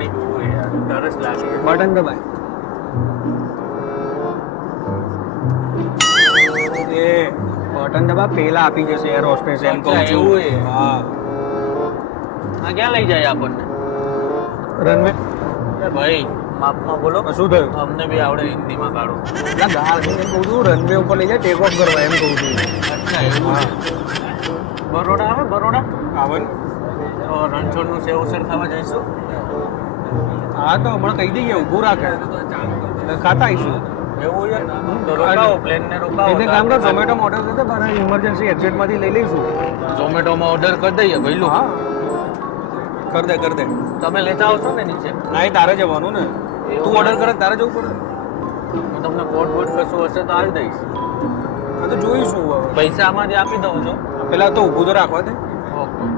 પાણી પીવું યાર, તરસ લાગી. બટન દબાય એ બટન દબા પેલા આપી જશે એર હોસ્ટેસ એમ કહું અચ્છા, છું. એવું છે. હા આ ક્યાં લઈ જાય આપણને? રનવે એ ભાઈ માપમાં બોલો. શું થયું અમને બી આવડે હિન્દીમાં કાઢો. એટલે ગાળ છે એમ કહું છું રનવે ઉપર લઈ જાય ટેક ઓફ કરવા એમ કહું છું. અચ્છા એવું હા છે. બરોડા આવે બરોડા? આવે ને તો રણછોડનું સેવ ઉસળ ખાવા જઈશું. હા તો હમણાં કહી દઈએ ઊભું રાખે એટલે ખાતા આવીશું. એવું છે તો રોકાવો, પ્લેન ને રોકાવો. એટલે કામ કર ઝોમેટોમાં ઓર્ડર કરી દે પણ ઇમરજન્સી એક્સિડન્ટમાંથી લઈ લઈશું. ઝોમેટોમાં ઓર્ડર કરી દઈએ ભાઈલું. હા કર દે તમે લેતા આવશો ને નીચે? ના એ તારે જવાનું ને તું ઓર્ડર કરે તારે જવું પડે. હું તમને કોડ બોડ કશું હશે તો આવી દઈશ. હા તો જોઈશું હવે. પૈસા આમાંથી આપી દઉં છું. પેલા તો ઊભું તો રાખવા દે. ઓકે.